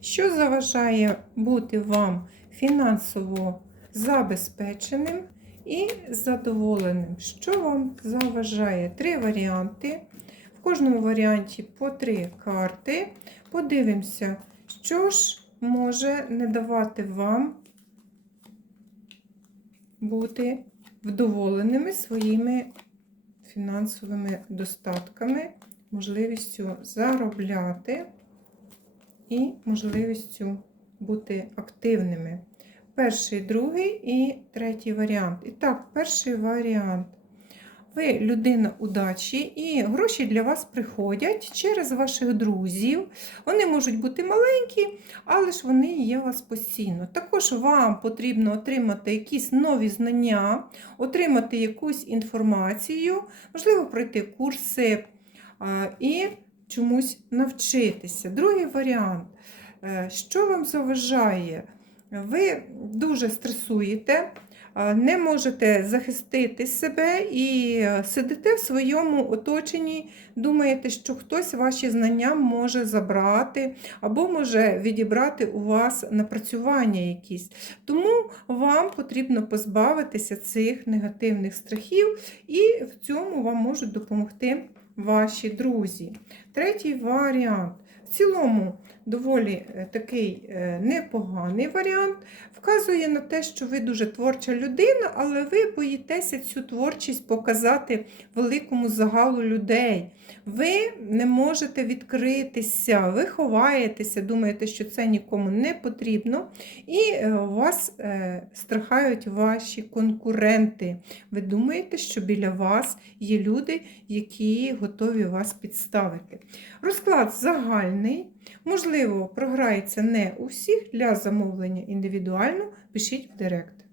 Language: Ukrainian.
Що заважає бути вам фінансово забезпеченим і задоволеним? Що вам заважає? Три варіанти. В кожному варіанті по три карти. Подивимося, що ж може не давати вам бути вдоволеними своїми фінансовими достатками, можливістю заробляти і можливістю бути активними. Перший, другий і третій варіант. І так, перший варіант. Ви людина удачі, і гроші для вас приходять через ваших друзів. Вони можуть бути маленькі, але ж вони є у вас постійно. Також вам потрібно отримати якісь нові знання, отримати якусь інформацію, можливо, пройти курси і чомусь навчитися. Другий варіант. Е, Що вам заважає? Ви дуже стресуєте, не можете захистити себе і е, сидите в своєму оточенні, думаєте, що хтось ваші знання може забрати або може відібрати у вас напрацювання якісь. Тому вам потрібно позбавитися цих негативних страхів, і в цьому вам можуть допомогти ваші друзі. Третій варіант. В цілому доволі е, такий е, непоганий варіант. Вказує на те, що ви дуже творча людина, але ви боїтеся цю творчість показати великому загалу людей. Ви не можете відкритися, ви ховаєтеся, думаєте, що це нікому не потрібно, і е, вас страхають ваші конкуренти. Ви думаєте, що біля вас є люди, які готові вас підставити. Розклад загальний. Можливо, програється не у всіх для замовлення індивідуально. Пишіть в директ.